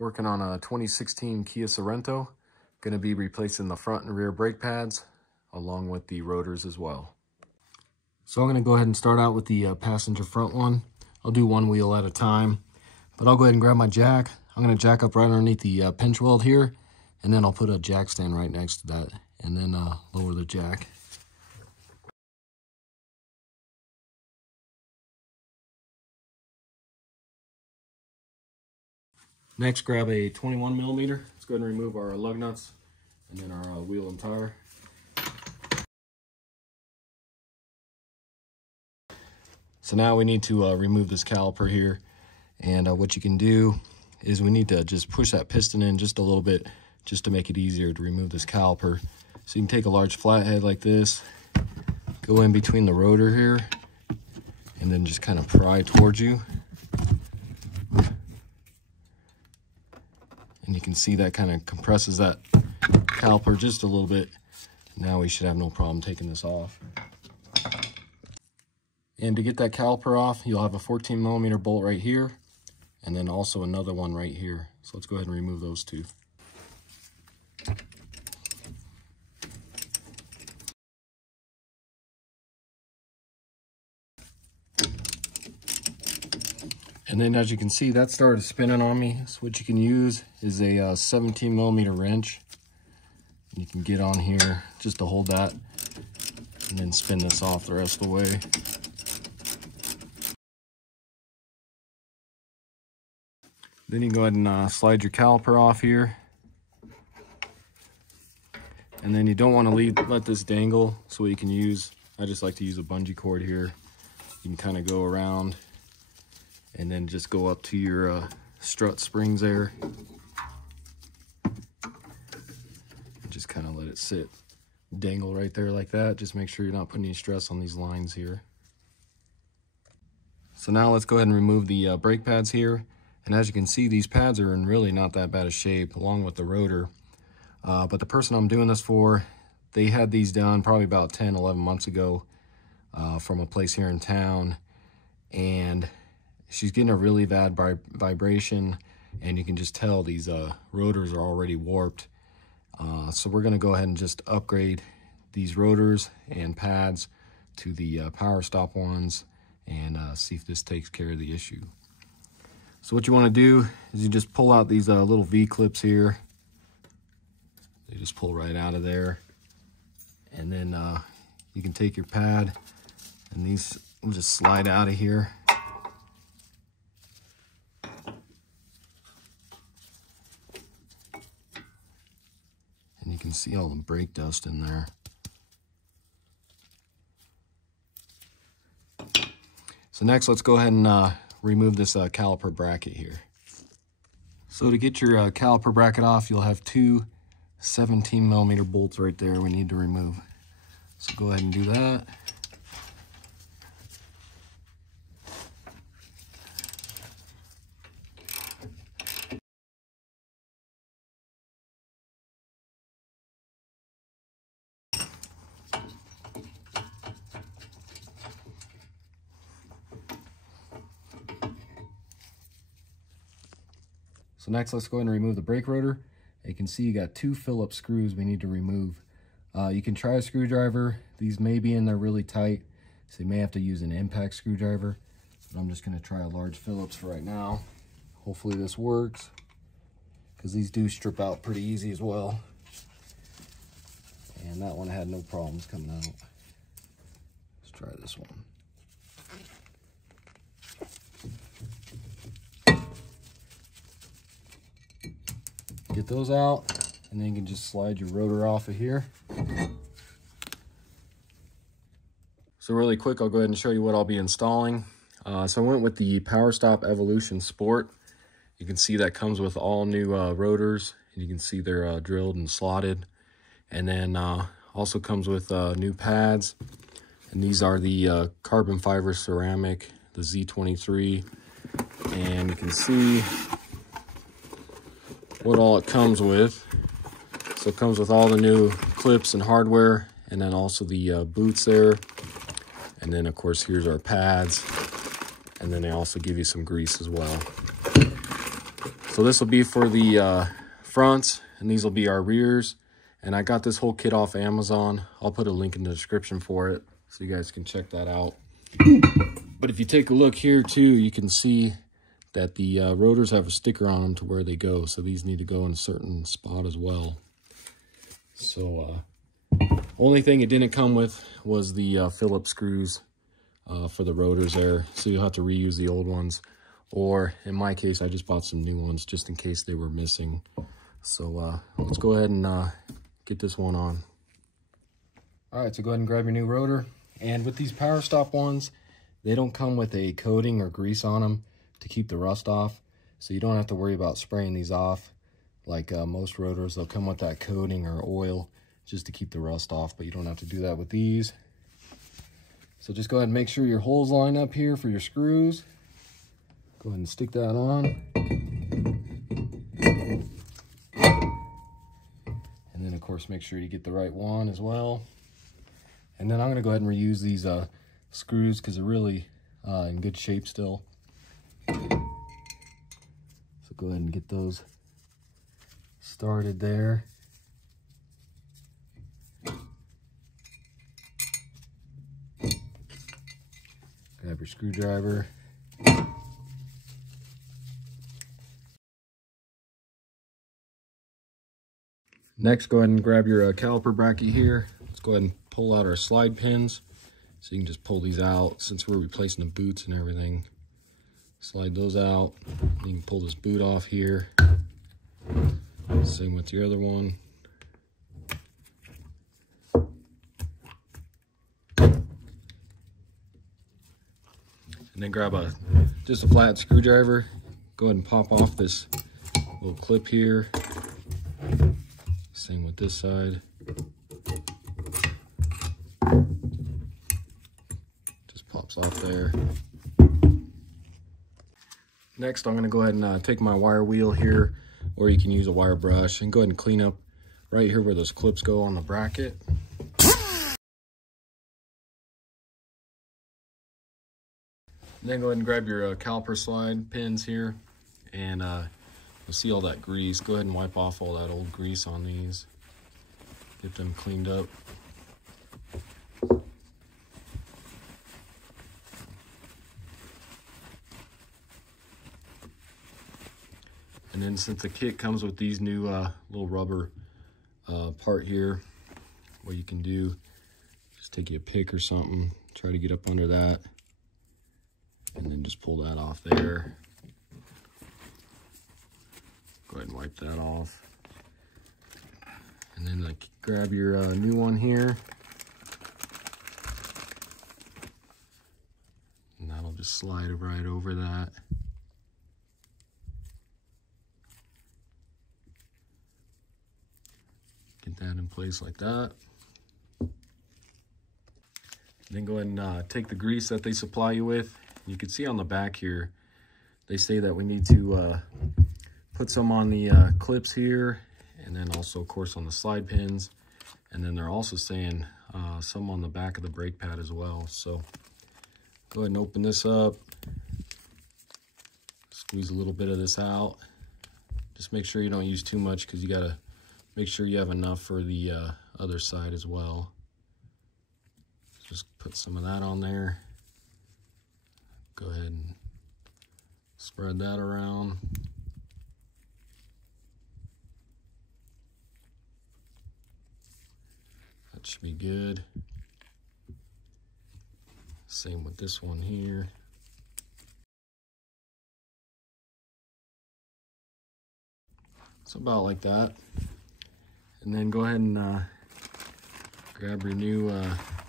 Working on a 2016 Kia Sorento. Going to be replacing the front and rear brake pads along with the rotors as well. So I'm going to go ahead and start out with the passenger front one. I'll do one wheel at a time, but I'll go ahead and grab my jack. I'm going to jack up right underneath the pinch weld here, and then I'll put a jack stand right next to that, and then lower the jack. Next, grab a 21 millimeter. Let's go ahead and remove our lug nuts and then our wheel and tire. So now we need to remove this caliper here. And what you can do is we need to just push that piston in just a little bit just to make it easier to remove this caliper. So you can take a large flathead like this, go in between the rotor here, and then just kind of pry towards you. And you can see that kind of compresses that caliper just a little bit. Now we should have no problem taking this off. And to get that caliper off, you'll have a 14 millimeter bolt right here, and then also another one right here. So let's go ahead and remove those two. And then as you can see, that started spinning on me. So what you can use is a 17 millimeter wrench. You can get on here just to hold that and then spin this off the rest of the way. Then you can go ahead and slide your caliper off here. And then you don't want to let this dangle, so you can use, I just like to use a bungee cord here. You can kind of go around and then just go up to your strut springs there. And just kind of let it sit. Dangle right there like that. Just make sure you're not putting any stress on these lines here. So now let's go ahead and remove the brake pads here. And as you can see, these pads are in really not that bad of shape along with the rotor. But the person I'm doing this for, they had these done probably about 10, 11 months ago from a place here in town. And she's getting a really bad vibration, and you can just tell these rotors are already warped. So we're gonna go ahead and just upgrade these rotors and pads to the power stop ones and see if this takes care of the issue. So what you wanna do is you just pull out these little V-clips here. They just pull right out of there. And then you can take your pad, and these will just slide out of here. And you can see all the brake dust in there. So next, let's go ahead and remove this caliper bracket here. So to get your caliper bracket off, you'll have two 17 millimeter bolts right there we need to remove. So go ahead and do that. So next, let's go ahead and remove the brake rotor. You can see you got two Phillips screws we need to remove. You can try a screwdriver. These may be in there really tight, so you may have to use an impact screwdriver. But I'm just gonna try a large Phillips for right now. Hopefully this works, because these do strip out pretty easy as well. And that one had no problems coming out. Let's try this one. Get those out, and then you can just slide your rotor off of here. So really quick, I'll go ahead and show you what I'll be installing. So I went with the PowerStop Evolution Sport. You can see that comes with all new rotors. You can see they're drilled and slotted. And then also comes with new pads. And these are the carbon fiber ceramic, the Z23. And you can see what all it comes with. So it comes with all the new clips and hardware, and then also the boots there. And then of course, here's our pads. And then they also give you some grease as well. So this will be for the fronts, and these will be our rears. And I got this whole kit off Amazon. I'll put a link in the description for it so you guys can check that out. But if you take a look here too, you can see that the rotors have a sticker on them to where they go. So these need to go in a certain spot as well. So only thing it didn't come with was the Phillips screws for the rotors there. So you'll have to reuse the old ones. Or in my case, I just bought some new ones just in case they were missing. So let's go ahead and get this one on. All right, so go ahead and grab your new rotor. And with these Power Stop ones, they don't come with a coating or grease on them to keep the rust off. So you don't have to worry about spraying these off. Like most rotors, they'll come with that coating or oil just to keep the rust off, but you don't have to do that with these. So just go ahead and make sure your holes line up here for your screws. Go ahead and stick that on. And then of course, make sure you get the right one as well. And then I'm gonna go ahead and reuse these screws because they're really in good shape still. So go ahead and get those started there. Grab your screwdriver. Next, go ahead and grab your caliper bracket here. Let's go ahead and pull out our slide pins. So you can just pull these out since we're replacing the boots and everything. Slide those out. You can pull this boot off here. Same with the other one. And then grab just a flat screwdriver. Go ahead and pop off this little clip here. Same with this side. Just pops off there. Next, I'm going to go ahead and take my wire wheel here, or you can use a wire brush, and go ahead and clean up right here where those clips go on the bracket. And then go ahead and grab your caliper slide pins here, and you'll see all that grease. Go ahead and wipe off all that old grease on these. Get them cleaned up. And then since the kit comes with these new little rubber part here, what you can do, just take you a pick or something, try to get up under that, and then just pull that off there. Go ahead and wipe that off. And then like grab your new one here. And that'll just slide right over that. Get that in place like that. And then go ahead and take the grease that they supply you with. You can see on the back here, they say that we need to put some on the clips here, and then also of course on the slide pins. And then they're also saying some on the back of the brake pad as well. So go ahead and open this up. Squeeze a little bit of this out. Just make sure you don't use too much because you gotta make sure you have enough for the other side as well. Just put some of that on there. Go ahead and spread that around. That should be good. Same with this one here. It's about like that. And then go ahead and grab your new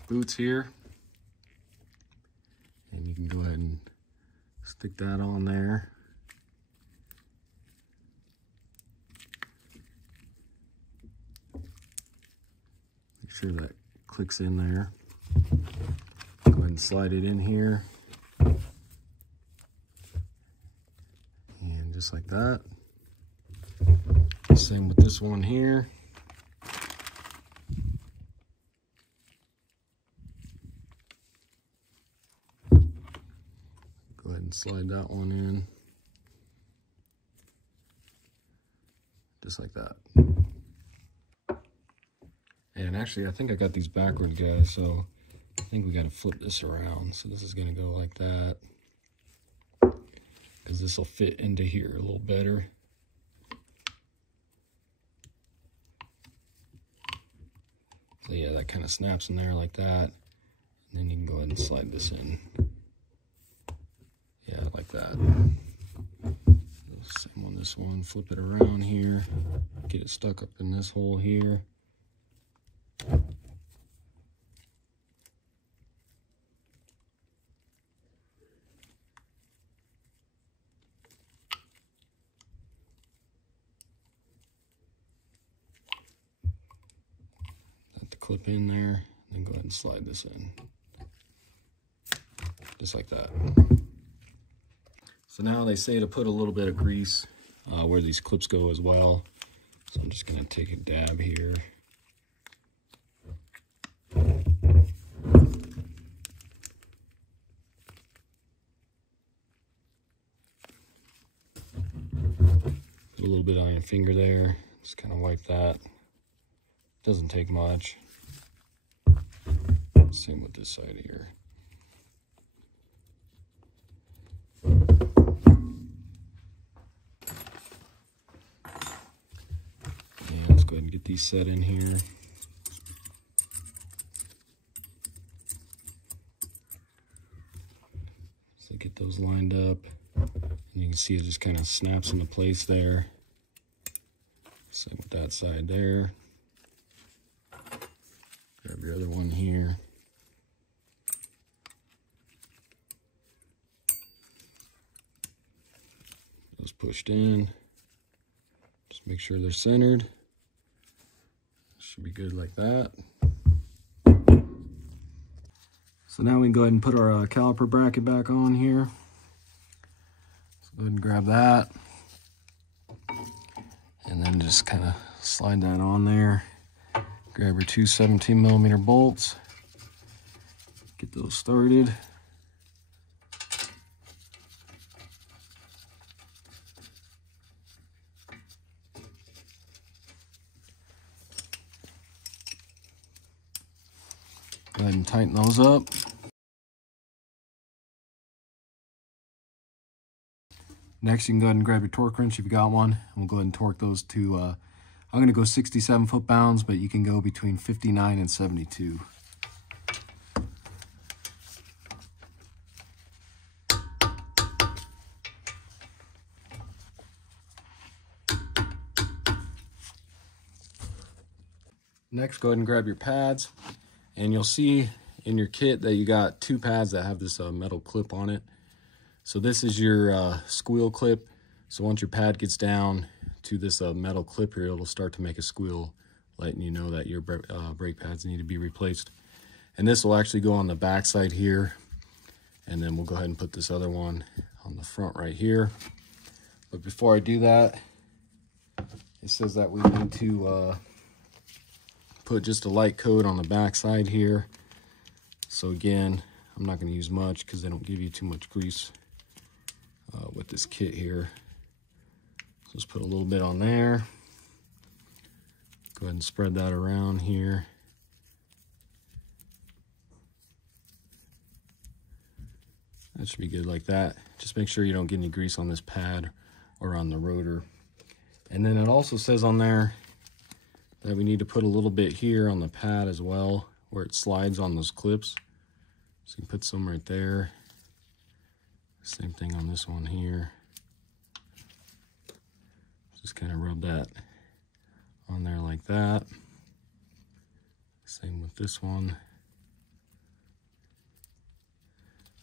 boots here. And you can go ahead and stick that on there. Make sure that clicks in there. Go ahead and slide it in here. And just like that. Same with this one here. Go ahead and slide that one in. just like that. And actually, I think I got these backwards, guys, so I think we got to flip this around. So this is going to go like that, because this will fit into here a little better. So yeah, that kind of snaps in there like that. And then you can go ahead and slide this in. Yeah, like that. Same on this one, flip it around here, get it stuck up in this hole here. Let the clip in there, then go ahead and slide this in. Just like that. So now they say to put a little bit of grease where these clips go as well. So I'm just gonna take a dab here. Put a little bit on your finger there. Just kind of wipe that. Doesn't take much. Same with this side here. And let's go ahead and get these set in here. So get those lined up. And you can see it just kind of snaps into place there. Same with that side there. Grab your other one here. Those pushed in. Just make sure they're centered. Should be good like that. So now we can go ahead and put our caliper bracket back on here. So go ahead and grab that. And then just kind of slide that on there. Grab your two 17mm bolts. Get those started. Go ahead and tighten those up. Next, you can go ahead and grab your torque wrench if you got one, and we'll go ahead and torque those to, I'm going to go 67 foot-pounds, but you can go between 59 and 72. Next, go ahead and grab your pads, and you'll see in your kit that you got two pads that have this metal clip on it. So this is your squeal clip. So once your pad gets down to this metal clip here, it'll start to make a squeal, letting you know that your brake pads need to be replaced. And this will actually go on the back side here. And then we'll go ahead and put this other one on the front right here. But before I do that, it says that we need to put just a light coat on the back side here. So again, I'm not going to use much because they don't give you too much grease with this kit here. So just put a little bit on there. Go ahead and spread that around here. That should be good like that. Just make sure you don't get any grease on this pad or on the rotor. And then it also says on there that we need to put a little bit here on the pad as well, where it slides on those clips. So you can put some right there. Same thing on this one here. Just kind of rub that on there like that. Same with this one.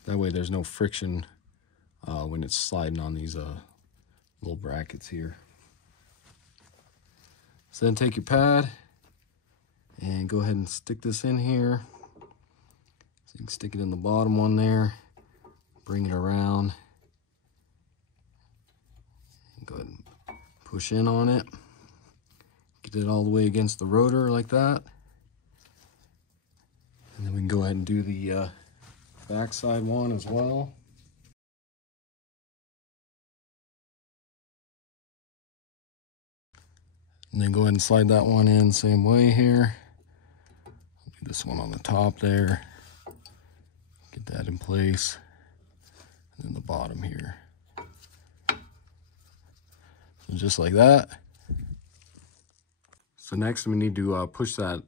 That way there's no friction when it's sliding on these little brackets here. So then take your pad and go ahead and stick this in here. So you can stick it in the bottom one there, bring it around, and go ahead and push in on it. Get it all the way against the rotor like that. And then we can go ahead and do the backside one as well. And then go ahead and slide that one in same way here. Do this one on the top there. Get that in place. And then the bottom here. So just like that. So next we need to push that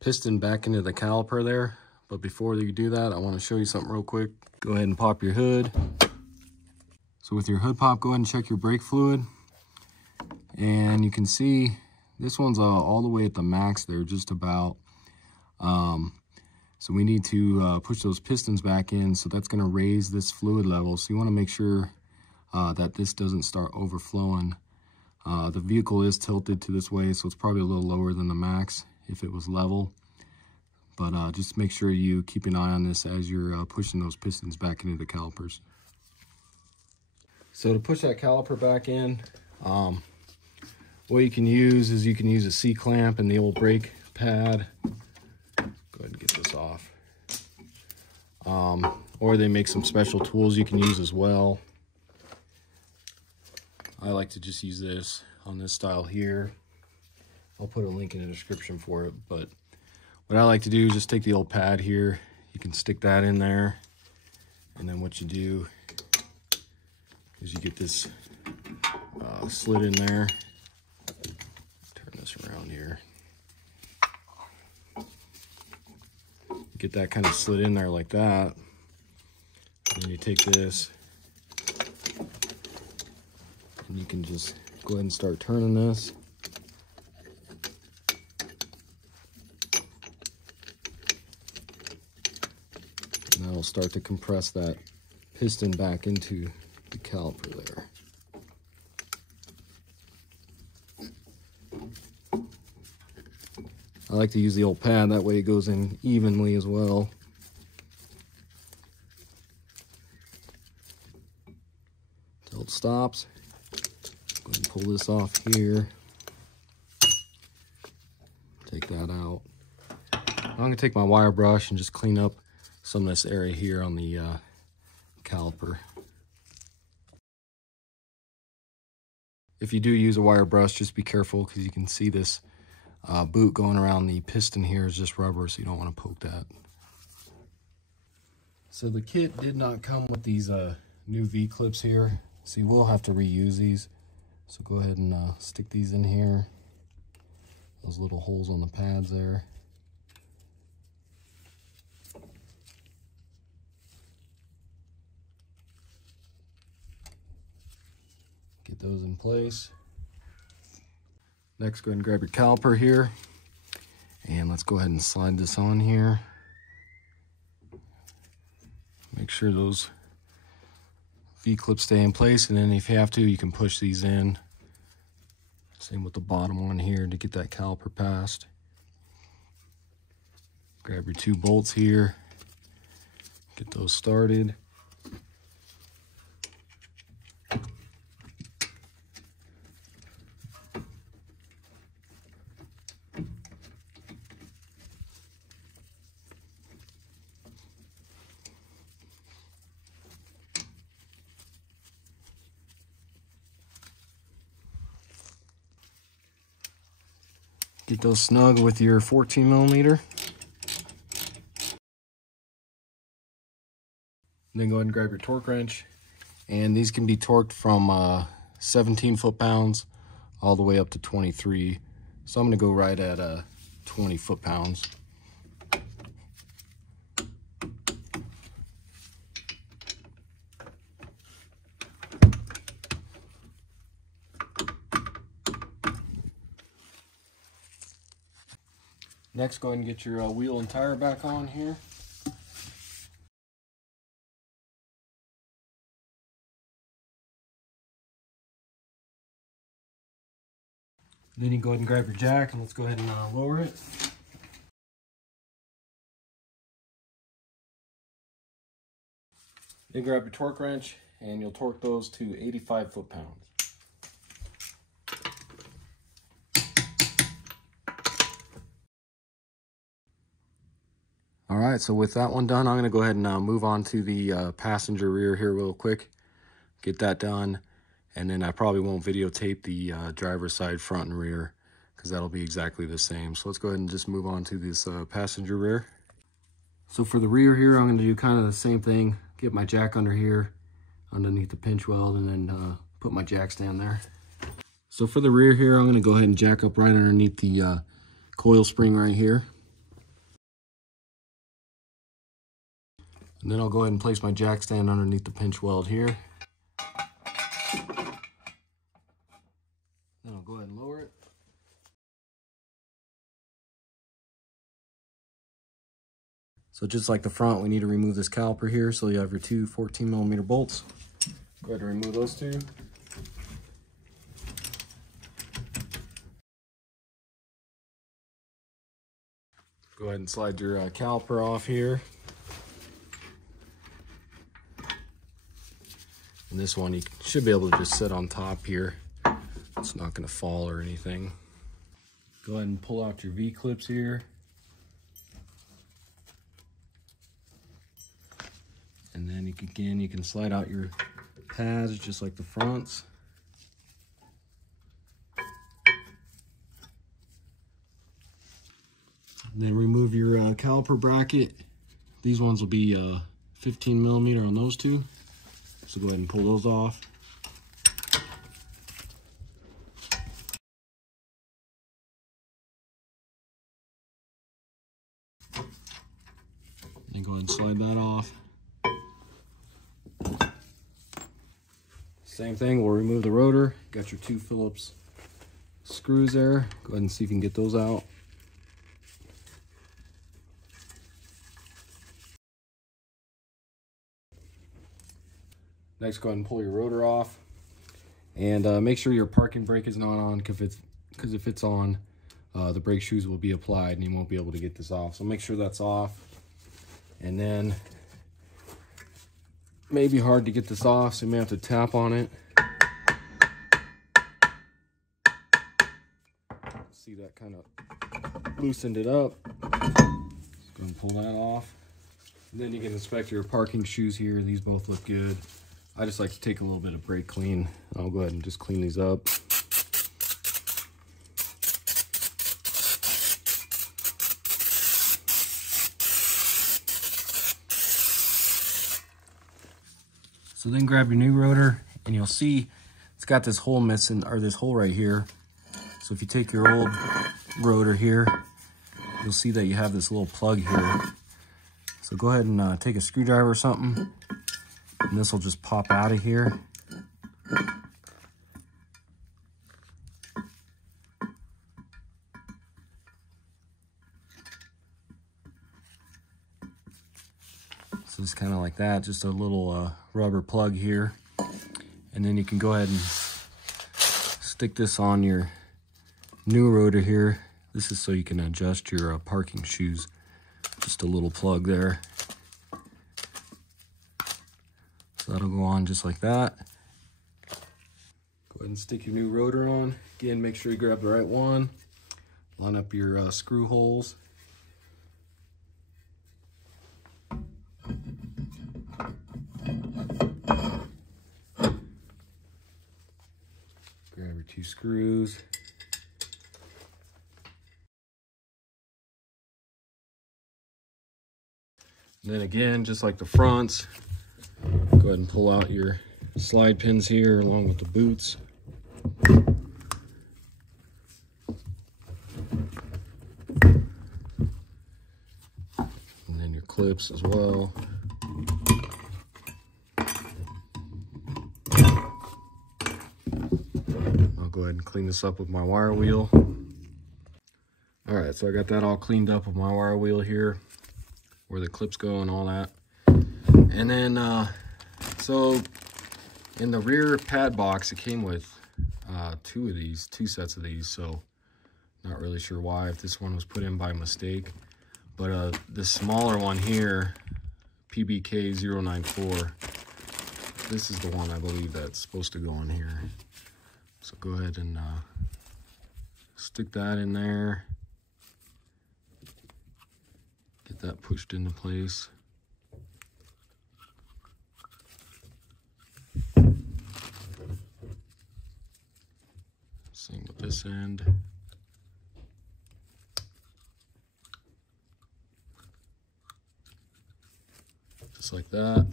piston back into the caliper there. But before you do that, I want to show you something real quick. Go ahead and pop your hood. So with your hood pop, go ahead and check your brake fluid. And you can see this one's all the way at the max there, just about. So we need to push those pistons back in, so that's going to raise this fluid level. So you want to make sure that this doesn't start overflowing. The vehicle is tilted to this way, so it's probably a little lower than the max if it was level. But just make sure you keep an eye on this as you're pushing those pistons back into the calipers. So to push that caliper back in, what you can use is you can use a C-clamp and the old brake pad. Go ahead and get this off. Or they make some special tools you can use as well. I like to just use this on this style here. I'll put a link in the description for it, but what I like to do is just take the old pad here. You can stick that in there, and then what you do is you get this slit in there. Turn this around here. Get that kind of slid in there like that. And then you take this, and you can just go ahead and start turning this. And that'll start to compress that piston back into the caliper there. I like to use the old pad, that way it goes in evenly as well. Until it stops. Go ahead and pull this off here. Take that out. I'm going to take my wire brush and just clean up some of this area here on the caliper. If you do use a wire brush, just be careful because you can see this boot going around the piston here is just rubber, so you don't want to poke that. So the kit did not come with these new V-clips here, so you will have to reuse these. So go ahead and stick these in here. Those little holes on the pads there. Get those in place. Next, go ahead and grab your caliper here, and let's go ahead and slide this on here. Make sure those V-clips stay in place, and then if you have to, you can push these in. Same with the bottom one here to get that caliper passed. Grab your 2 bolts here, get those started. Get those snug with your 14mm. Then go ahead and grab your torque wrench. And these can be torqued from 17 foot-pounds all the way up to 23. So I'm going to go right at 20 foot-pounds. Next, go ahead and get your wheel and tire back on here. Then you go ahead and grab your jack, and let's go ahead and lower it. Then grab your torque wrench, and you'll torque those to 85 foot-pounds. All right, so with that one done, I'm going to go ahead and move on to the passenger rear here real quick. Get that done, and then I probably won't videotape the driver's side front and rear because that'll be exactly the same. So let's go ahead and just move on to this passenger rear. So for the rear here, I'm going to do kind of the same thing. Get my jack under here, underneath the pinch weld, and then put my jack stand there. So for the rear here, I'm going to go ahead and jack up right underneath the coil spring right here. And then I'll go ahead and place my jack stand underneath the pinch weld here. Then I'll go ahead and lower it. So just like the front, we need to remove this caliper here. So you have your two 14mm bolts. Go ahead and remove those two. Go ahead and slide your caliper off here. And this one you should be able to just sit on top here. It's not going to fall or anything. Go ahead and pull out your V-clips here. And then you can slide out your pads just like the fronts. And then remove your caliper bracket. These ones will be 15mm on those two. So go ahead and pull those off. Then go ahead and slide that off. Same thing, we'll remove the rotor. Got your two Phillips screws there. Go ahead and see if you can get those out. Next, go ahead and pull your rotor off. And make sure your parking brake is not on, because if it's on, the brake shoes will be applied and you won't be able to get this off. So make sure that's off. And then, may be hard to get this off, so you may have to tap on it. See, that kind of loosened it up. Just go and pull that off. And then you can inspect your parking shoes here. These both look good. I just like to take a little bit of brake clean. I'll go ahead and just clean these up. So then grab your new rotor, and you'll see it's got this hole missing, or this hole right here. So if you take your old rotor here, you'll see that you have this little plug here. So go ahead and take a screwdriver or something, and this will just pop out of here. So it's kind of like that, just a little rubber plug here. And then you can go ahead and stick this on your new rotor here. This is so you can adjust your parking shoes. Just a little plug there. So that'll go on just like that. Go ahead and stick your new rotor on. Again, make sure you grab the right one. Line up your screw holes. Grab your two screws. And then again, just like the fronts, go ahead and pull out your slide pins here along with the boots. And then your clips as well. I'll go ahead and clean this up with my wire wheel. All right, so I got that all cleaned up with my wire wheel here, where the clips go and all that. And then, so in the rear pad box, it came with two sets of these. So not really sure why, if this one was put in by mistake. But the smaller one here, PBK 094, this is the one I believe that's supposed to go in here. So go ahead and stick that in there. Get that pushed into place. Same with this end. like that.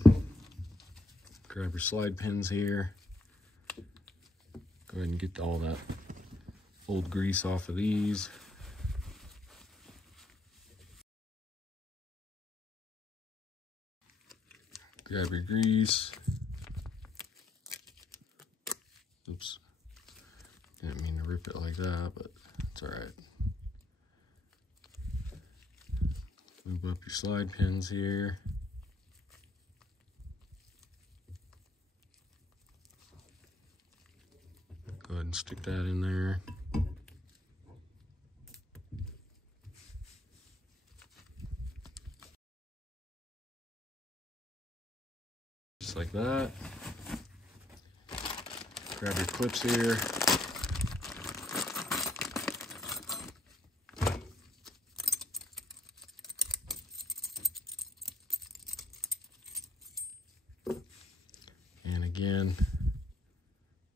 Grab your slide pins here. Go ahead and get all that old grease off of these. Grab your grease. Oops. Didn't mean to rip it like that, but it's all right. Move up your slide pins here. Go ahead and stick that in there. Just like that. Grab your clips here. And again,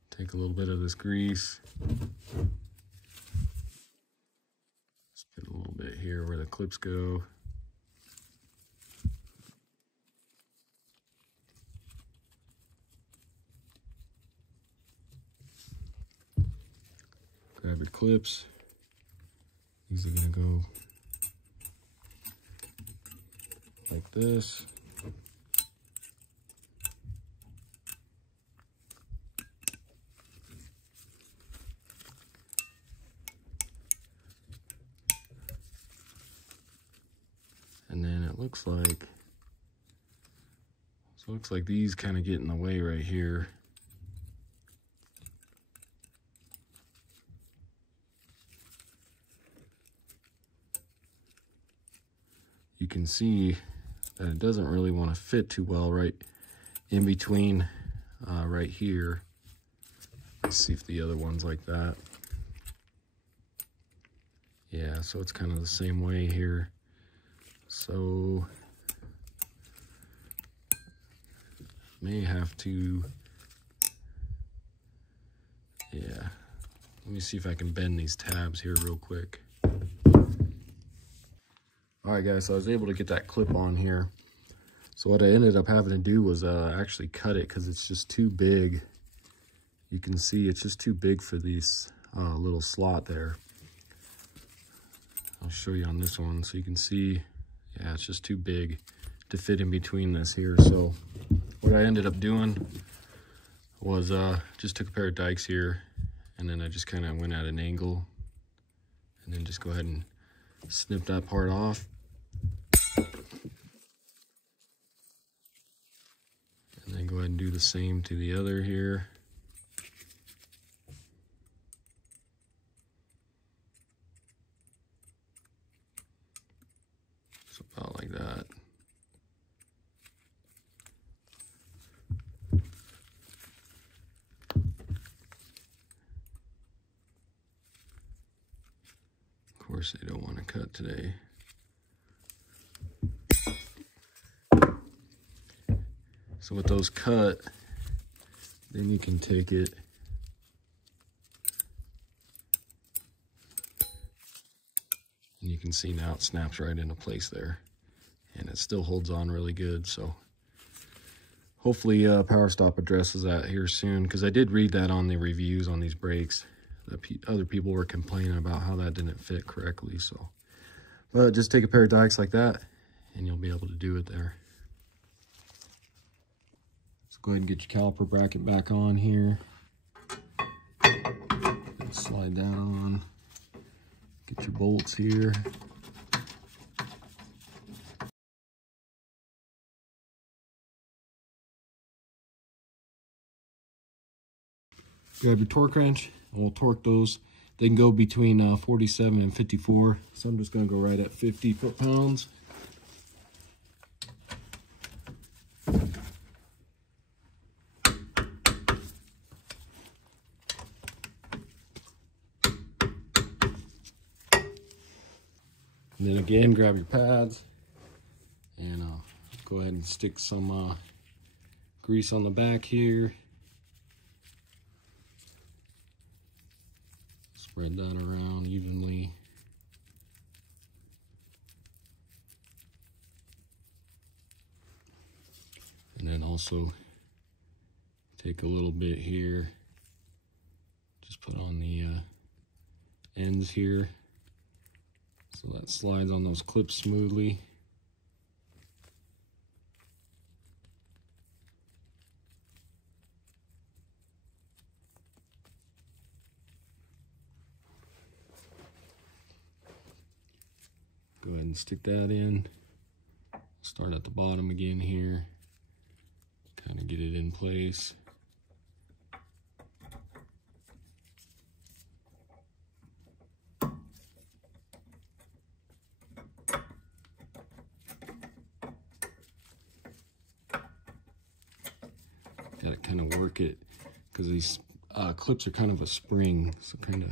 take a little bit of this grease. Just get a little bit here where the clips go. Grab your clips. These are gonna go like this. And then it looks like these kind of get in the way right here. You can see that it doesn't really want to fit too well right in between right here. Let's see if the other one's like that. Yeah, so it's kind of the same way here. So may have to, yeah. Let me see if I can bend these tabs here real quick. All right, guys, so I was able to get that clip on here. So what I ended up having to do was actually cut it because it's just too big. You can see it's just too big for this little slot there. I'll show you on this one so you can see, yeah, it's just too big to fit in between this here. So what I ended up doing was just took a pair of dikes here, and then I just kind of went at an angle, and then just go ahead and snip that part off. And then go ahead and do the same to the other here. So about like that. Of course, they don't want to cut today. So with those cut, then you can take it and you can see now it snaps right into place there, and it still holds on really good. So hopefully Power Stop addresses that here soon, because I did read that on the reviews on these brakes that other people were complaining about how that didn't fit correctly. So, but just take a pair of dikes like that and you'll be able to do it there. Go ahead and get your caliper bracket back on here. Slide that on. Get your bolts here. Grab your torque wrench and we'll torque those. They can go between 47 and 54. So I'm just gonna go right at 50 foot-pounds. And then again, grab your pads and go ahead and stick some grease on the back here. Spread that around evenly. also take a little bit here, just put on the ends here so that slides on those clips smoothly. Go ahead and stick that in. Start at the bottom again here, kind of get it in place. Got to kind of work it because these clips are kind of a spring, so kind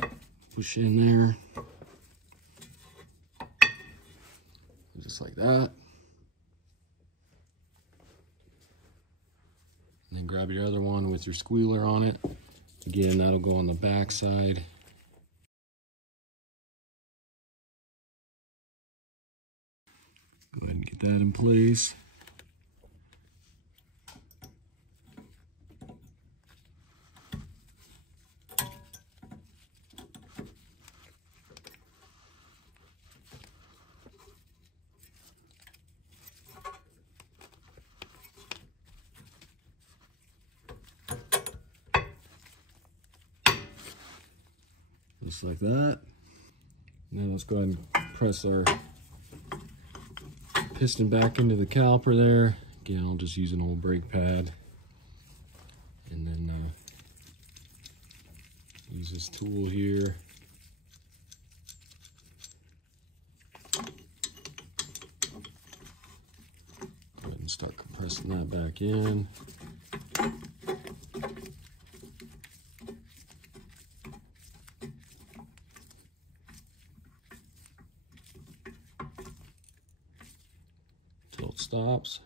of push in there. Just like that. And then grab your other one with your squealer on it. Again, that'll go on the back side. Go ahead and get that in place. Just like that. Now let's go ahead and press our piston back into the caliper there. Again, I'll just use an old brake pad. And then use this tool here. Go ahead and start compressing that back in. Until it stops.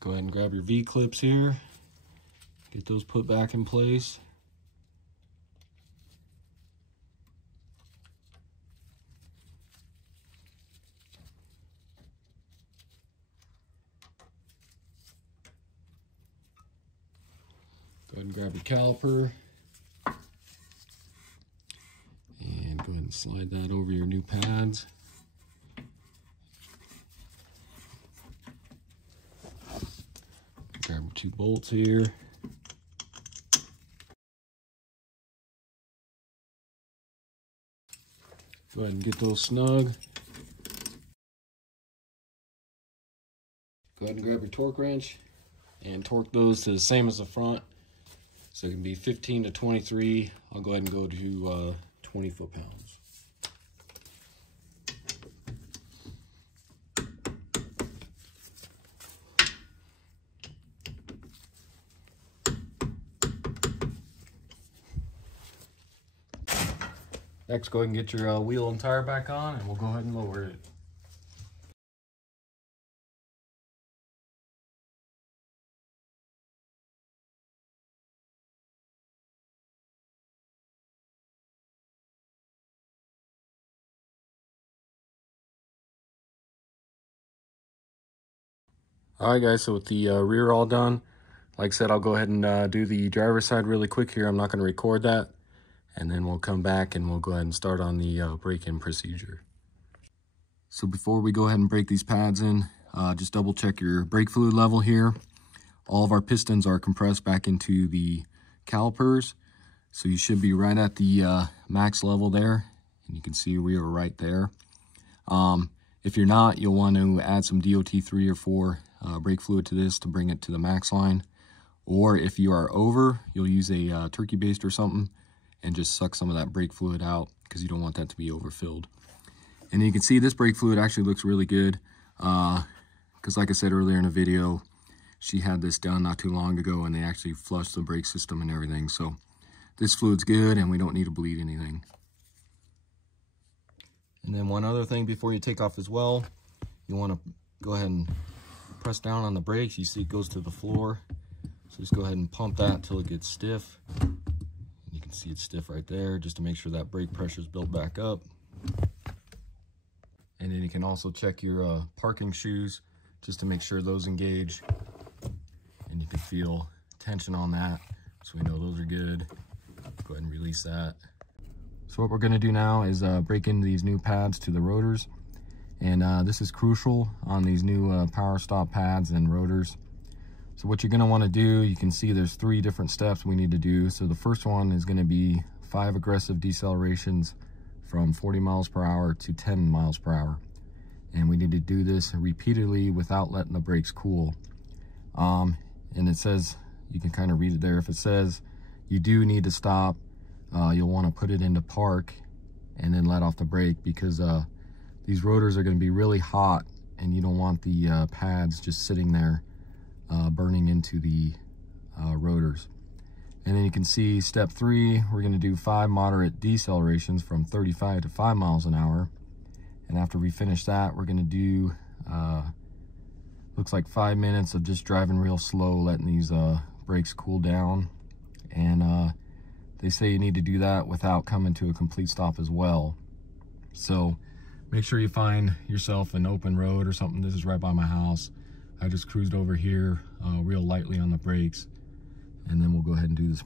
Go ahead and grab your V-clips here. Get those put back in place. Go ahead and grab your caliper. And go ahead and slide that over your new pads. Grab your 2 bolts here. Go ahead and get those snug. Go ahead and grab your torque wrench and torque those to the same as the front. So it can be 15 to 23. I'll go ahead and go to 20 foot-pounds. Next, go ahead and get your wheel and tire back on, and we'll go ahead and lower it. Alright guys, so with the rear all done, like I said, I'll go ahead and do the driver's side really quick here. I'm not going to record that. And then we'll come back and we'll go ahead and start on the break-in procedure. So before we go ahead and break these pads in, just double check your brake fluid level here. All of our pistons are compressed back into the calipers. So you should be right at the max level there. And you can see we are right there. If you're not, you'll want to add some DOT 3 or 4 brake fluid to this to bring it to the max line. Or if you are over, you'll use a turkey baster or something and just suck some of that brake fluid out because you don't want that to be overfilled. And you can see this brake fluid actually looks really good because like I said earlier in the video, she had this done not too long ago and they actually flushed the brake system and everything. So this fluid's good and we don't need to bleed anything. And then one other thing before you take off as well, you want to go ahead and press down on the brakes, you see it goes to the floor. So just go ahead and pump that until it gets stiff. You can see it's stiff right there, just to make sure that brake pressure is built back up. And then you can also check your parking shoes just to make sure those engage. And you can feel tension on that, so we know those are good. Go ahead and release that. So what we're going to do now is break into these new pads to the rotors. And this is crucial on these new power stop pads and rotors. So what you're going to want to do, you can see there's 3 different steps we need to do. So the first one is going to be 5 aggressive decelerations from 40 miles per hour to 10 miles per hour. And we need to do this repeatedly without letting the brakes cool. And it says, you can kind of read it there. If it says you do need to stop, you'll want to put it into park and then let off the brake, because these rotors are going to be really hot and you don't want the pads just sitting there burning into the rotors. And then you can see step 3, we're going to do 5 moderate decelerations from 35 to 5 miles an hour. And after we finish that, we're going to do looks like 5 minutes of just driving real slow, letting these brakes cool down. And they say you need to do that without coming to a complete stop as well. So make sure you find yourself an open road or something. This is right by my house. I just cruised over here real lightly on the brakes, and then we'll go ahead and do this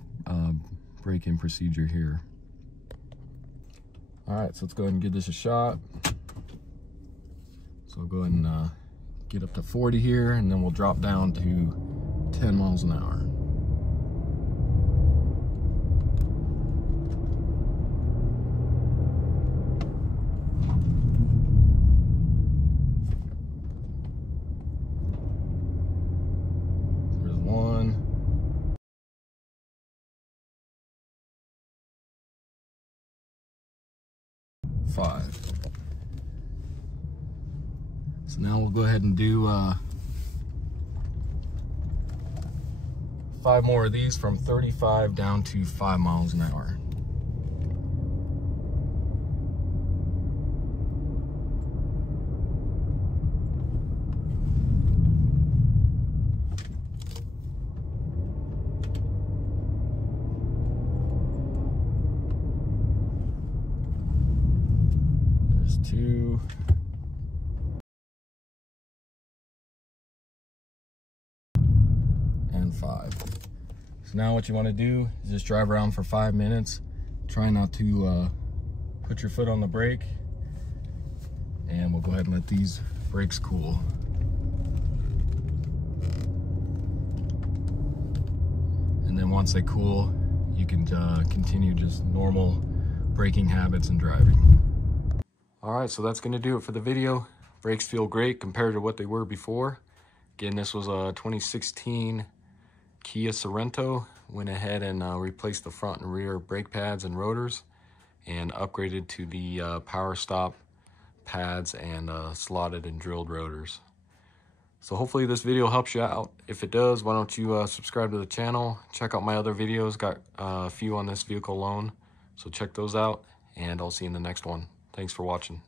brake-in procedure here. All right, so let's go ahead and give this a shot. So I'll go ahead and get up to 40 here, and then we'll drop down to 10 miles an hour. There's 1. 5. So now we'll go ahead and do 5 more of these from 35 down to 5 miles an hour. There's 2. And 5. So now what you want to do is just drive around for 5 minutes. Try not to put your foot on the brake, and we'll go ahead and let these brakes cool. And then once they cool, you can continue just normal braking habits and driving. All right, so that's going to do it for the video. Brakes feel great compared to what they were before. Again, this was a 2016 Kia Sorento. Went ahead and replaced the front and rear brake pads and rotors, and upgraded to the power stop pads and slotted and drilled rotors. So hopefully this video helps you out. If it does, why don't you subscribe to the channel, check out my other videos. Got a few on this vehicle alone, so check those out, and I'll see you in the next one. Thanks for watching.